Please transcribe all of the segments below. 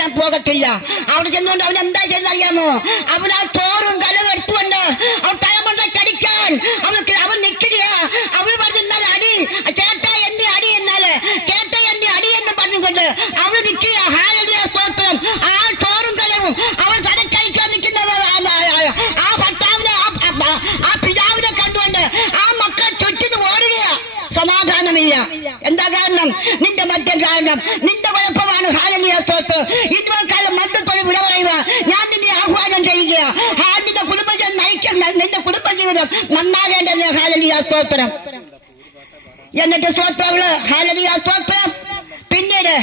ഞാൻ പോകത്തില്ല. അവിടെ ചെന്നുകൊണ്ട് അവൻ എന്താ ചെയ്യുന്നറിയാമോ? അവൻ ആ ചോറും കലവും എടുത്തുകൊണ്ട് അവൻ തലമുണ്ട കടിക്കാൻ അവൻ നിൽക്കുകയാ. അവൾ പറഞ്ഞാൽ അടി കേട്ട എന്നെ അടി എന്നാല് കേട്ട എന്നെ അടി എന്ന് പറഞ്ഞുകൊണ്ട് അവൾ നിൽക്കുക. ഹല്ലേലൂയ സ്തോത്രം. ആ ചോറും കലവും അവൾ തലക്കഴിക്കാൻ നിൽക്കുന്നത് ആ ഭർത്താവിനെ ആ പിതാവിനെ കണ്ടുകൊണ്ട് ആ മക്കൾ ചുറ്റിന് ഓടുകയാ. സമാധാനമില്ല. എന്താ കാരണം? നിന്റെ മദ്യം കാരണം, നിന്റെ കുഴപ്പമാണ്. ഹല്ലേലൂയ സ്തോത്രം. ഇന്നുവരെ കാലം മദ്യത്തോട് വിട പറയുക. ഞാൻ നിന്നെ ആഹ്വാനം ചെയ്യുക. നിന്റെ കുടുംബജീവിതം നയിക്കുന്ന നിന്റെ കുടുംബജീവിതം നന്നാകേണ്ടത്. ഹല്ലേലൂയ സ്തോത്രം. എന്നിട്ട് സ്തോത്രം അവള് ഹല്ലേലൂയ സ്തോത്രം. പിന്നീട്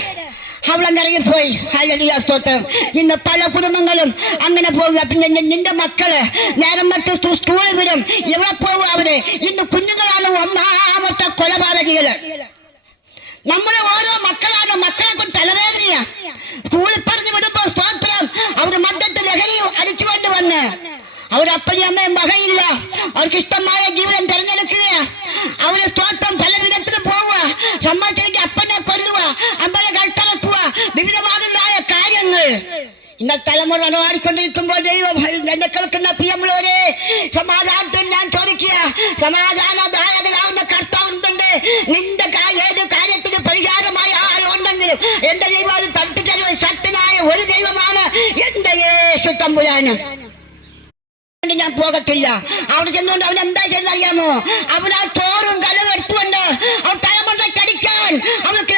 അവളങ്ങിറങ്ങിപ്പോയി. ഹല്ലേലൂയ സ്തോത്രം. ഇന്ന് പല കുടുംബങ്ങളും അങ്ങനെ പോവുക. പിന്നെ നിന്റെ മക്കള് നേരം മറ്റ് സ്കൂളിൽ വിടും. എവിടെ പോവുക അവര്? ഇന്ന് കുഞ്ഞുങ്ങളാണ് ഒന്നാമത്തെ കൊലപാതകികള്. നമ്മുടെ ഓരോ മക്കളാണ്. മക്കളെ കൊണ്ട് തലവേദനയാ. സ്കൂളിൽ പറഞ്ഞു വിടുമ്പോ സ്തോത്രം അവര് മദ്യത്തെ ലഹരിയും അടിച്ചുകൊണ്ട് വന്ന് അവരപ്പനും അമ്മയും വകയില്ല. അവർക്ക് ഇഷ്ടമായ ജീവിതം തെരഞ്ഞെടുക്കുക. അവര് സ്തോത്രം പല വിധത്തിലും പോവുക. സമ്മതിച്ചെങ്കിൽ അപ്പനെ കൊല്ലുക, അമ്മനെ കഴുത്തറക്കുക, വിവിധമാകുന്നതായ കാര്യങ്ങൾ. ഇന്നത്തെ തലമുറ നടമാടിക്കൊണ്ടിരിക്കുമ്പോൾ ദൈവം എന്നെ കേൾക്കുന്ന പ്രിയമുള്ളവരെ, സമാധാനത്തിൽ ഞാൻ ചോദിക്കുക. സമാധാനദായകനാവുന്ന കർത്താവുന്നുണ്ട്. നിന്റെ ഏത് കാര്യത്തിന് പരിഹാരമായ ആരുണ്ടെങ്കിലും എന്റെ ദൈവം അത് തട്ടിത്തരുന്ന ശക്തനായ ഒരു ദൈവമാണ് എന്റെ യേശു തമ്പുരാന്. ഞാൻ പോകത്തില്ല. അവിടെ ചെന്നുകൊണ്ട് അവൻ എന്താ ചെയ്യുന്നറിയാമോ? അവൻ ആ ചോറും കലവും എടുത്തുകൊണ്ട് അവൻ തലമുണ്ട കടിക്കാൻ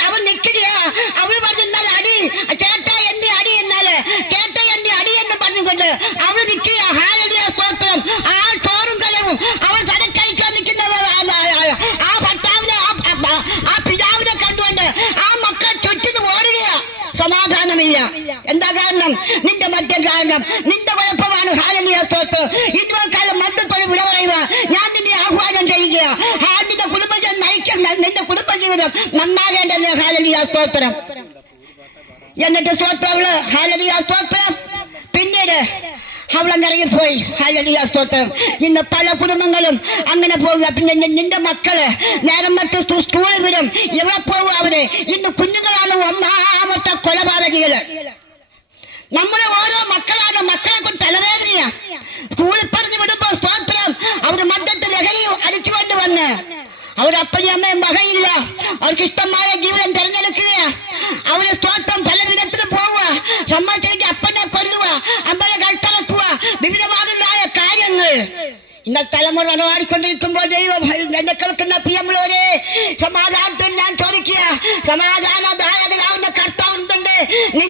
അവൻ നിൽക്കുകയാ. അവൾ പറഞ്ഞാൽ അടി കേട്ട എന്നെ അടി എന്നാല് കേട്ട എന്നെ അടി എന്ന് പറഞ്ഞുകൊണ്ട് അവൾ നിൽക്കുക. ഹല്ലേലൂയ സ്തോത്രം. ആ ചോറും കലവും അവൾ തലക്കഴിക്കാൻ നിൽക്കുന്നത് ആ ഭർത്താവിനെ ആ പിതാവിനെ കണ്ടുകൊണ്ട് ആ മക്കൾ ചുറ്റിന് ഓടുകയാ. സമാധാനമില്ല. എന്താ കാരണം? നിന്റെ മദ്യം കാരണം, നിന്റെ കുഴപ്പമാണ്. ഹല്ലേലൂയ സ്തോത്രം. ഇന്നുവരെ കാലം മദ്യത്തോട് വിട പറയുക. ഞാൻ നിന്നെ ആഹ്വാനം ചെയ്യുക. നിന്റെ കുടുംബജീവിതം നയിക്കുന്ന നിന്റെ കുടുംബജീവിതം നന്നാകേണ്ടത്. ഹല്ലേലൂയ സ്തോത്രം. എന്നിട്ട് സ്തോത്രം അവള് ഹല്ലേലൂയ സ്തോത്രം. പിന്നീട് അവളങ്ങിറങ്ങിപ്പോയി. ഹല്ലേലൂയ സ്തോത്രം. ഇന്ന് പല കുടുംബങ്ങളും അങ്ങനെ പോവുക. പിന്നെ നിന്റെ മക്കള് നേരം മറ്റ് സ്കൂളിൽ വിടും. എവിടെ പോവുക അവര്? ഇന്ന് കുഞ്ഞുങ്ങളാണ് ഒന്നാമത്തെ കൊലപാതകികള്. നമ്മുടെ ഓരോ മക്കളാണ്. മക്കളെ കൊണ്ട് തലവേദനയാ. സ്കൂളിൽ പറഞ്ഞു വിടുമ്പോ സ്തോത്രം അവര് മദ്യത്തെ ലഹരിയും അടിച്ചുകൊണ്ട് വന്ന് അവരപ്പനും അമ്മയും വകയില്ല. അവർക്ക് ഇഷ്ടമായ ജീവിതം തെരഞ്ഞെടുക്കുക. അവര് സ്തോത്രം പല വിധത്തിലും പോവുക. സമ്മതിച്ചെങ്കിൽ അപ്പനെ കൊല്ലുക, അമ്മനെ കഴുത്തറക്കുക, വിവിധമാകുന്നതായ കാര്യങ്ങൾ. ഇന്നത്തെ തലമുറ നടമാടിക്കൊണ്ടിരിക്കുമ്പോൾ ദൈവം എന്നെ കേൾക്കുന്ന പ്രിയമുള്ളവരെ, സമാധാനത്തിൽ ഞാൻ ചോദിക്കുക.